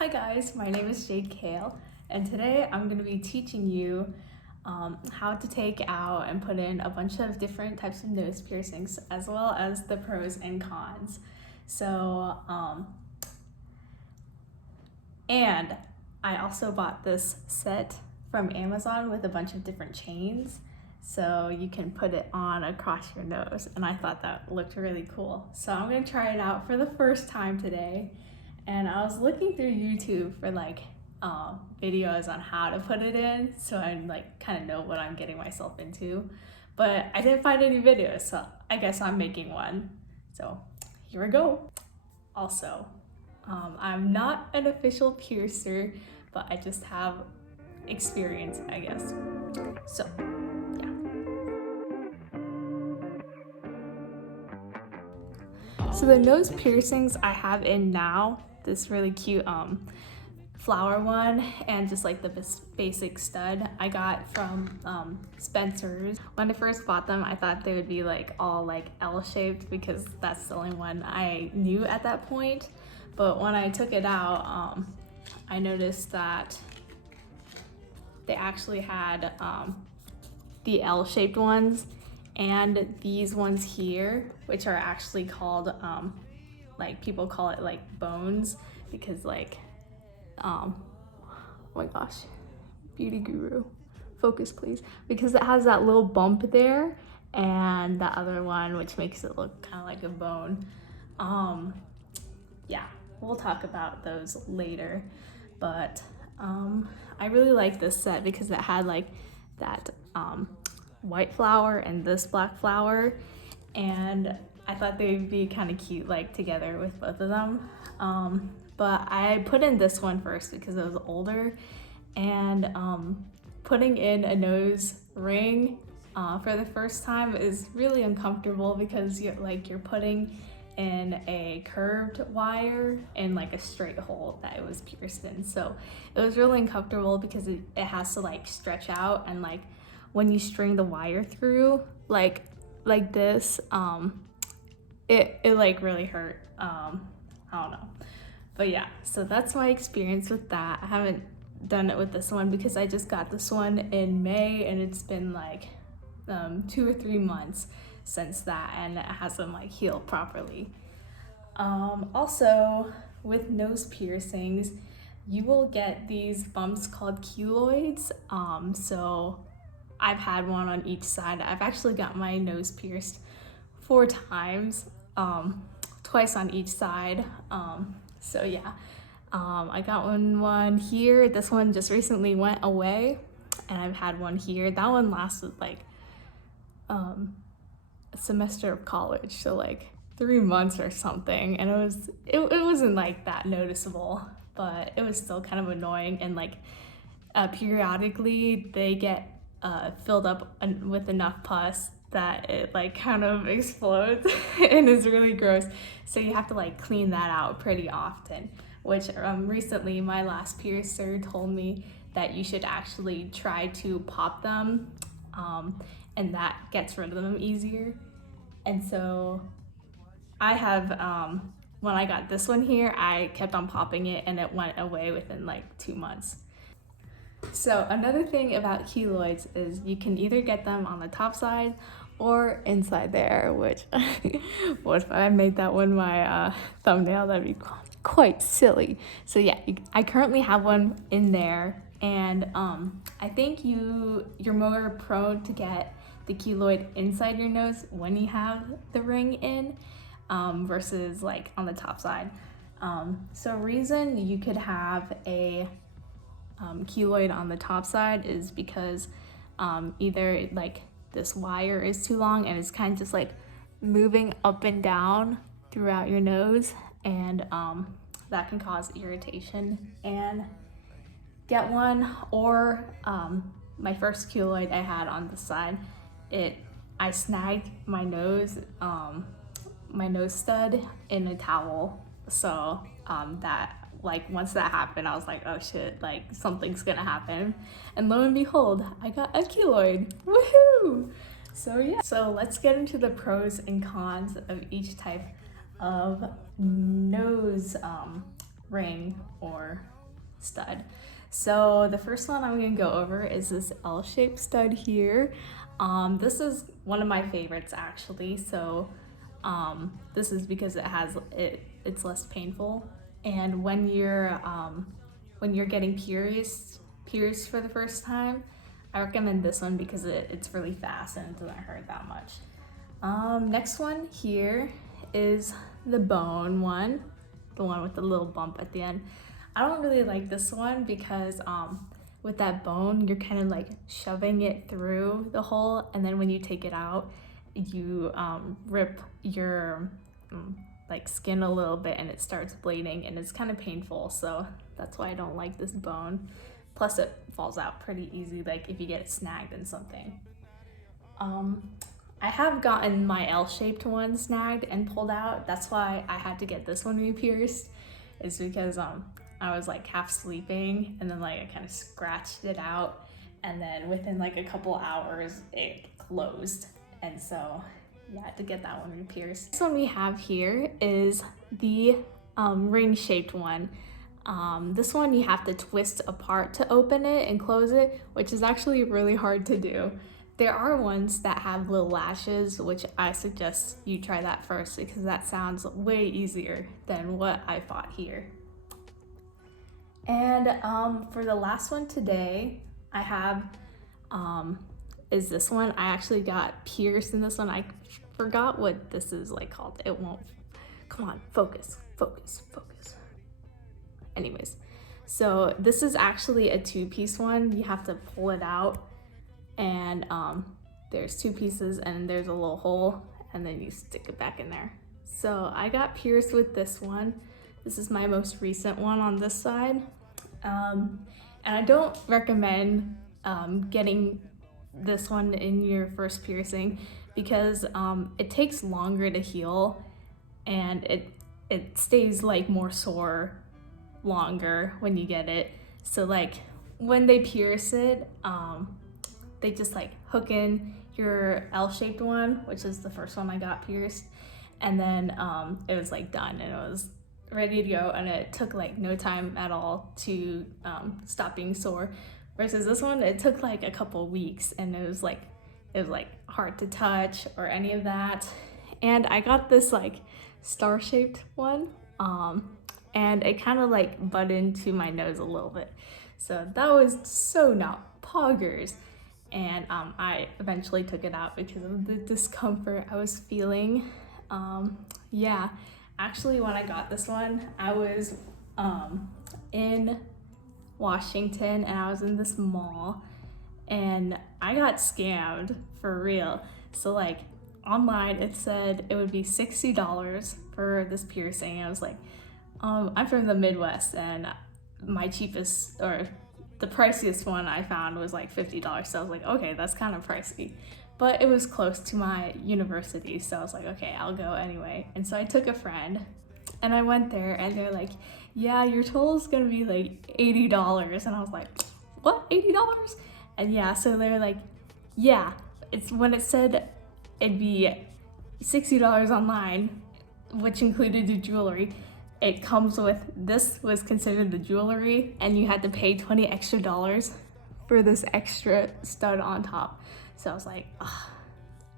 Hi guys, my name is Jade Kale, and today I'm going to be teaching you how to take out and put in a bunch of different types of nose piercings, as well as the pros and cons. And I also bought this set from Amazon with a bunch of different chains, so you can put it on across your nose, and I thought that looked really cool. So I'm going to try it out for the first time today. And I was looking through YouTube for videos on how to put it in, so I kind of know what I'm getting myself into. But I didn't find any videos, so I guess I'm making one. So here we go. Also, I'm not an official piercer, but I just have experience, I guess. So yeah. So the nose piercings I have in now, this really cute flower one, and just like the basic stud I got from Spencer's. When I first bought them, I thought they would be all L-shaped because that's the only one I knew at that point. But when I took it out, I noticed that they actually had the L-shaped ones and these ones here, which are actually called people call it bones, because oh my gosh, beauty guru, focus please, because it has that little bump there and that other one which makes it look kind of like a bone. Yeah, we'll talk about those later, but I really like this set because it had that white flower and this black flower, and I thought they'd be kind of cute together with both of them. But I put in this one first because it was older, and putting in a nose ring for the first time is really uncomfortable because you're putting in a curved wire in a straight hole that it was pierced in. So it was really uncomfortable because it has to stretch out, and when you string the wire through like this, it really hurt. I don't know. But yeah, so that's my experience with that. I haven't done it with this one because I just got this one in May, and it's been 2 or 3 months since that, and it hasn't healed properly. Also, with nose piercings, you will get these bumps called keloids. So I've had one on each side. I've actually got my nose pierced 4 times, twice on each side. So yeah, I got one here. This one just recently went away, and I've had one here. That one lasted a semester of college, so 3 months or something, and it wasn't that noticeable, but it was still kind of annoying. And periodically they get filled up with enough pus that it kind of explodes and is really gross. So you have to clean that out pretty often, which recently my last piercer told me that you should actually try to pop them, and that gets rid of them easier. And so I have, when I got this one here, I kept on popping it and it went away within 2 months. So another thing about keloids is you can either get them on the top side or inside there, which what if I made that one my thumbnail? That'd be quite silly. So yeah, I currently have one in there, and I think you're more prone to get the keloid inside your nose when you have the ring in, versus on the top side. So reason you could have a keloid on the top side is because either this wire is too long and it's kind of just moving up and down throughout your nose, and that can cause irritation and get one. Or my first keloid I had on the side, I snagged my nose stud in a towel. So that once that happened, I was like, oh shit, something's gonna happen. And lo and behold, I got a keloid. Woohoo! So yeah, so let's get into the pros and cons of each type of nose ring or stud. So the first one I'm gonna go over is this L-shaped stud here. This is one of my favorites actually. So this is because it's less painful. And when you're getting pierced for the first time, I recommend this one because it's really fast and it doesn't hurt that much. Next one here is the bone one, the one with the little bump at the end. I don't really like this one because with that bone, you're kind of like shoving it through the hole, and then when you take it out, you rip your like skin a little bit and it starts bleeding and it's kind of painful. So that's why I don't like this bone. Plus it falls out pretty easy, like if you get it snagged in something. I have gotten my L-shaped one snagged and pulled out. That's why I had to get this one re-pierced. It's because I was like half sleeping and then like I kind of scratched it out, and then within like a couple hours it closed, and so yeah, I had to get that one re-pierced. This one we have here is the ring-shaped one. This one you have to twist apart to open it and close it, which is actually really hard to do. There are ones that have little lashes, which I suggest you try that first because that sounds way easier than what I fought here. And for the last one today, I have is this one. I actually got pierced in this one. I forgot what this is like called. It won't. Come on, focus. Anyways, so this is actually a 2-piece one. You have to pull it out, and there's 2 pieces and there's a little hole, and then you stick it back in there. So I got pierced with this one. This is my most recent one on this side. And I don't recommend getting this one in your first piercing because it takes longer to heal, and it stays like more sore longer when you get it. So like when they pierce it, they just like hook in your L-shaped one, which is the first one I got pierced, and then it was like done and it was ready to go, and it took like no time at all to stop being sore. Versus this one, it took like a couple weeks, and it was like hard to touch or any of that. And I got this like star-shaped one, and it kind of like butted into my nose a little bit. So that was so not poggers. And I eventually took it out because of the discomfort I was feeling. Yeah, actually when I got this one, I was in Washington and I was in this mall and I got scammed for real. So like online it said it would be $60 for this piercing, and I was like, I'm from the Midwest and my cheapest or the priciest one I found was like $50. So I was like, okay, that's kind of pricey. But it was close to my university, so I was like, okay, I'll go anyway. And so I took a friend and I went there and they're like, yeah, your total is gonna be like $80. And I was like, what, $80? And yeah, so they're like, yeah, it's when it said it'd be $60 online, which included the jewelry, it comes with, this was considered the jewelry, and you had to pay $20 extra for this extra stud on top. So I was like, ugh.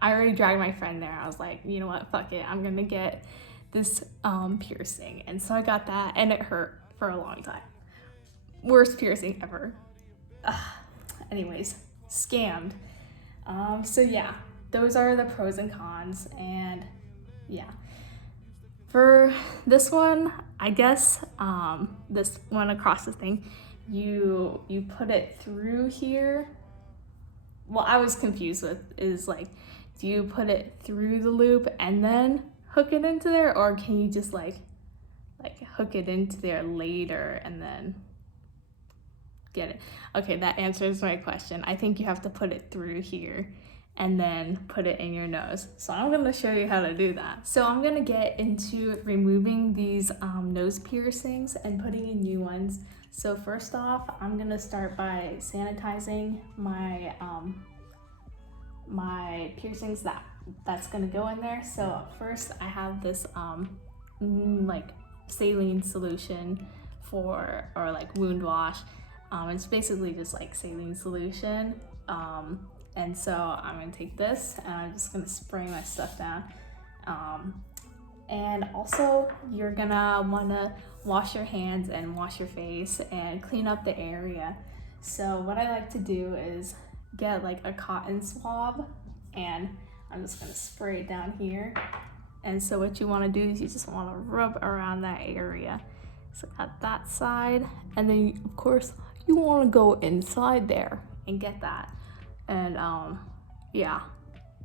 I already dragged my friend there. I was like, you know what, fuck it, I'm gonna get this piercing. And so I got that, and it hurt for a long time. Worst piercing ever. Ugh. Anyways, scammed. So yeah, those are the pros and cons, and yeah. For this one, I guess this one across the thing, you put it through here. What I was confused with is like, do you put it through the loop and then hook it into there, or can you just like hook it into there later and then get it? Okay, that answers my question. I think you have to put it through here and then put it in your nose. So I'm gonna show you how to do that. So I'm gonna get into removing these nose piercings and putting in new ones. So first off, I'm gonna start by sanitizing my my piercings that's gonna go in there. So first I have this like saline solution or like wound wash. It's basically just like saline solution. And so I'm gonna take this and I'm just gonna spray my stuff down. And also you're gonna wanna wash your hands and wash your face and clean up the area. So what I like to do is get like a cotton swab and I'm just gonna spray it down here. And so what you wanna do is you just wanna rub around that area. So at that side, and then of course you wanna go inside there and get that. And yeah,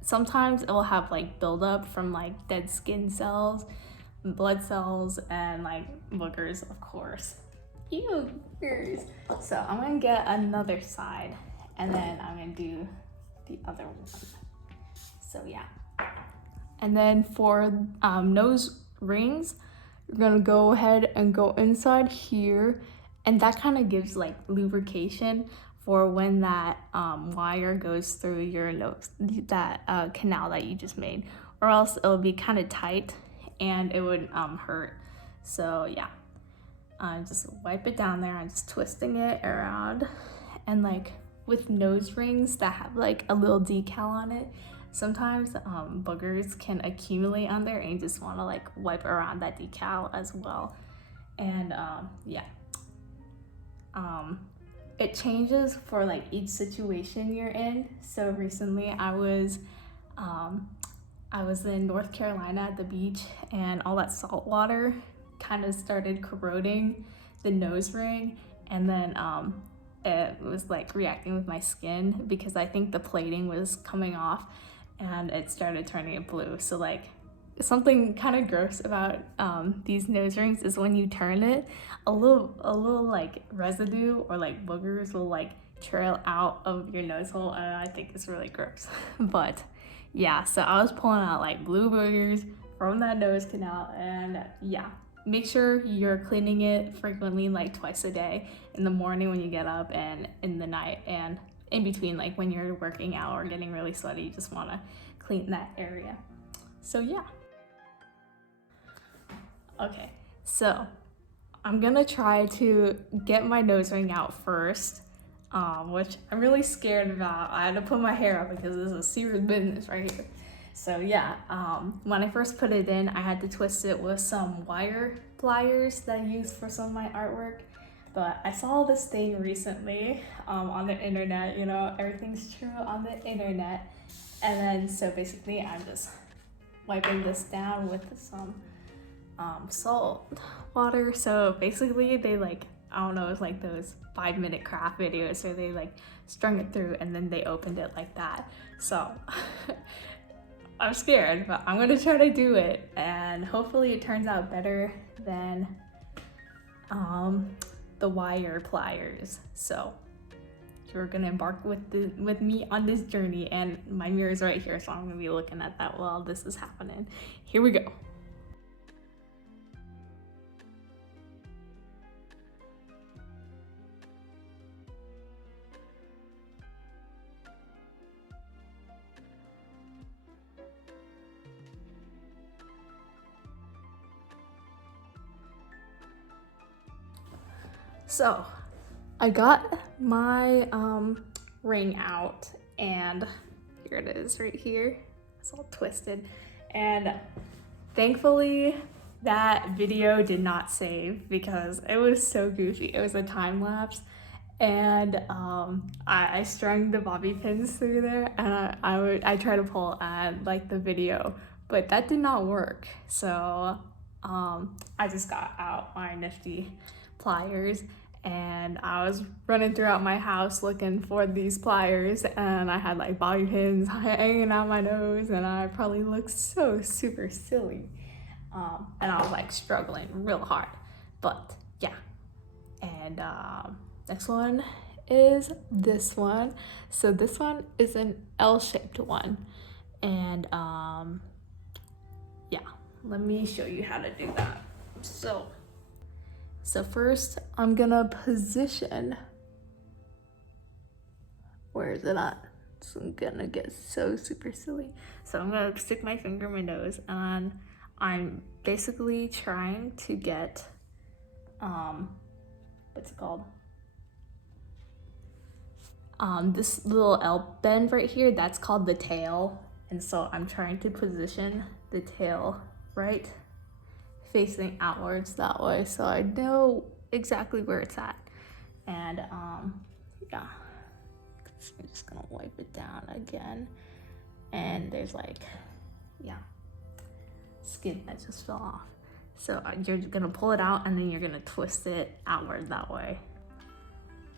sometimes it will have like buildup from like dead skin cells, blood cells, and like boogers, of course. Ew, boogers. So I'm gonna get another side and then I'm gonna do the other one. So yeah. And then for nose rings, you're gonna go ahead and go inside here, and that kind of gives like lubrication for when that wire goes through your nose, that canal that you just made, or else it'll be kind of tight and it would hurt. So yeah, just wipe it down there. I'm just twisting it around, and like with nose rings that have like a little decal on it, sometimes boogers can accumulate on there and you just want to like wipe around that decal as well. And yeah, it changes for like each situation you're in. So recently I was in North Carolina at the beach, and all that salt water kind of started corroding the nose ring, and then it was like reacting with my skin because I think the plating was coming off and it started turning it blue. So like something kind of gross about these nose rings is when you turn it, a little like residue or like boogers will like trail out of your nose hole, and I think it's really gross. But yeah, so I was pulling out like blue boogers from that nose canal, and yeah, make sure you're cleaning it frequently, like twice a day, in the morning when you get up and in the night, and in between, like when you're working out or getting really sweaty, you just want to clean that area. So yeah. Okay, so I'm gonna try to get my nose ring out first, which I'm really scared about. I had to put my hair up because this is serious business right here. So yeah, when I first put it in, I had to twist it with some wire pliers that I use for some of my artwork. But I saw this thing recently on the internet, you know, everything's true on the internet. And then so basically I'm just wiping this down with some salt water. So basically they like, I don't know, it's like those 5-minute craft videos where they like strung it through and then they opened it like that. So I'm scared, but I'm gonna try to do it, and hopefully it turns out better than the wire pliers. So you're gonna embark with me on this journey, and my mirror's right here, so I'm gonna be looking at that while this is happening. Here we go. So I got my ring out, and here it is right here. It's all twisted, and thankfully that video did not save because it was so goofy. It was a time lapse, and I strung the bobby pins through there, and I tried to pull at like the video, but that did not work. So I just got out my nifty pliers, and I was running throughout my house looking for these pliers, and I had like bobby pins hanging out my nose, and I probably looked so super silly. And I was like struggling real hard, but yeah. And next one is this one. So this one is an L-shaped one, and yeah, let me show you how to do that. So first I'm gonna position, where is it at? So I'm gonna get so super silly. So I'm gonna stick my finger in my nose, and I'm basically trying to get what's it called? This little L bend right here, that's called the tail. And so I'm trying to position the tail right facing outwards that way, so I know exactly where it's at. And yeah, so I'm just gonna wipe it down again. And there's like, yeah, skin that just fell off. So you're gonna pull it out and then you're gonna twist it outward that way.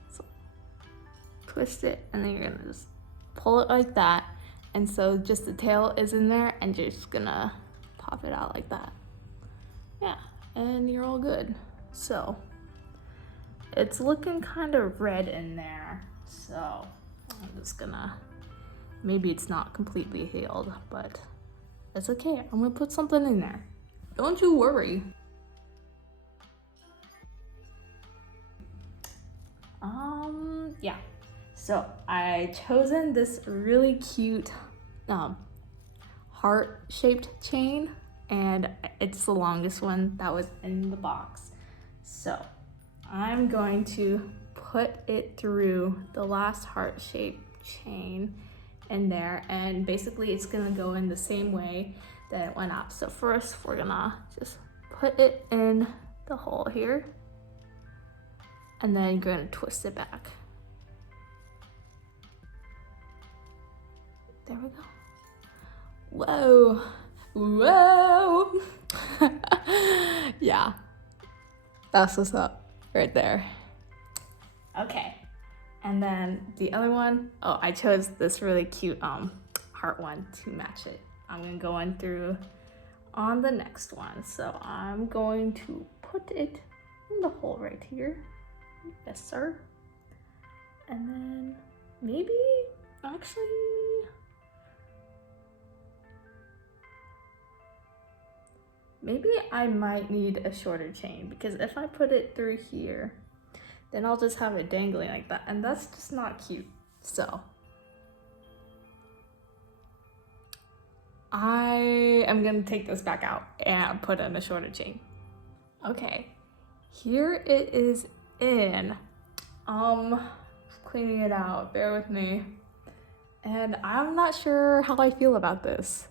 So twist it and then you're gonna just pull it like that. And so just the tail is in there and you're just gonna pop it out like that. Yeah, and you're all good. So it's looking kind of red in there. So I'm just gonna, maybe it's not completely healed, but it's okay. I'm gonna put something in there. Don't you worry. Yeah. So I chosen this really cute heart-shaped chain, and it's the longest one that was in the box. So I'm going to put it through the last heart-shaped chain in there, and basically it's gonna go in the same way that it went up. So first we're gonna just put it in the hole here, and then you're gonna twist it back. There we go. Whoa, whoa. Yeah, that's what's up right there. Okay, and then the other one, oh, I chose this really cute heart one to match it. I'm gonna go in through on the next one. So I'm going to put it in the hole right here. Yes, sir. And then maybe, actually, maybe I might need a shorter chain, because if I put it through here, then I'll just have it dangling like that, and that's just not cute. So I am gonna take this back out and put in a shorter chain. Okay, here it is in. Cleaning it out, bear with me. And I'm not sure how I feel about this.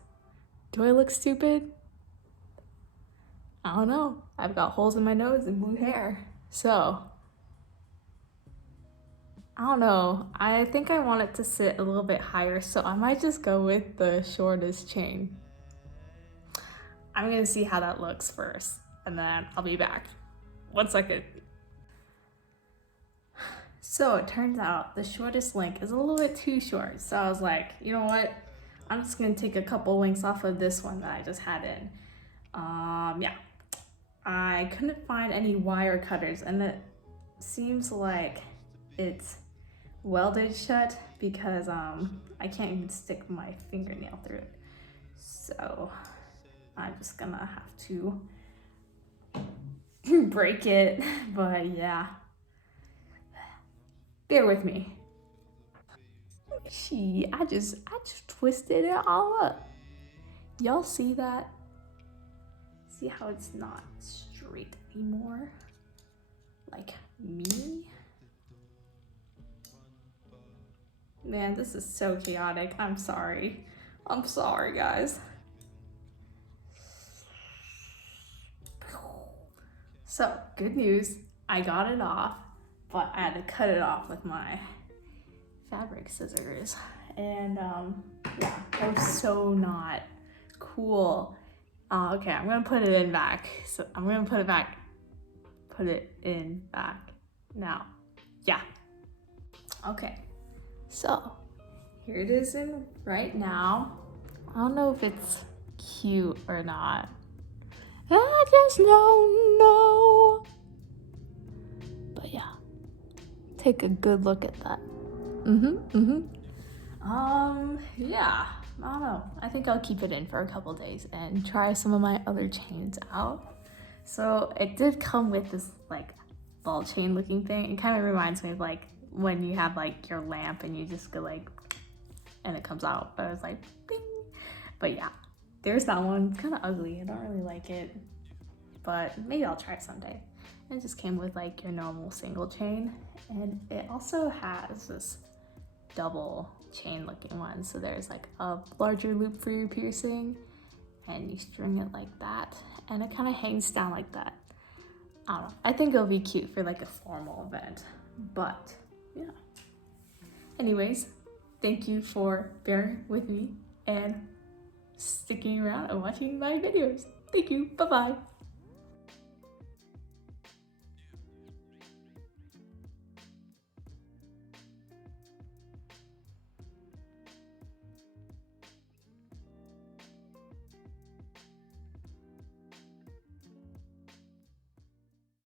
Do I look stupid? I don't know. I've got holes in my nose and blue hair. So, I don't know. I think I want it to sit a little bit higher, so I might just go with the shortest chain. I'm gonna see how that looks first, and then I'll be back. 1 second. So it turns out the shortest link is a little bit too short. So I was like, you know what? I'm just gonna take a couple links off of this one that I just had in. Yeah. I couldn't find any wire cutters, and it seems like it's welded shut because I can't even stick my fingernail through it. So I'm just gonna have to break it, but yeah. Bear with me. Gee, I just twisted it all up. Y'all see that? See how it's not straight anymore? Like me? Man, this is so chaotic. I'm sorry. I'm sorry, guys. So, good news. I got it off, but I had to cut it off with my fabric scissors. And yeah, that was so not cool. Okay, I'm gonna put it in back. So I'm gonna put it back. Put it in back now. Yeah. Okay. So here it is in right now. I don't know if it's cute or not. I just don't know. But yeah, take a good look at that. Yeah, I don't know. I think I'll keep it in for a couple days and try some of my other chains out. So it did come with this like ball chain looking thing. It kind of reminds me of like when you have like your lamp and you just go like, and it comes out. But I was like, bing. But yeah, there's that one. It's kind of ugly. I don't really like it, but maybe I'll try it someday. It just came with like your normal single chain, and it also has this double chain looking one. So there's like a larger loop for your piercing, and you string it like that, and it kind of hangs down like that. I don't know. I think it'll be cute for like a formal event, but yeah. Anyways, thank you for bearing with me and sticking around and watching my videos. Thank you. Bye-bye.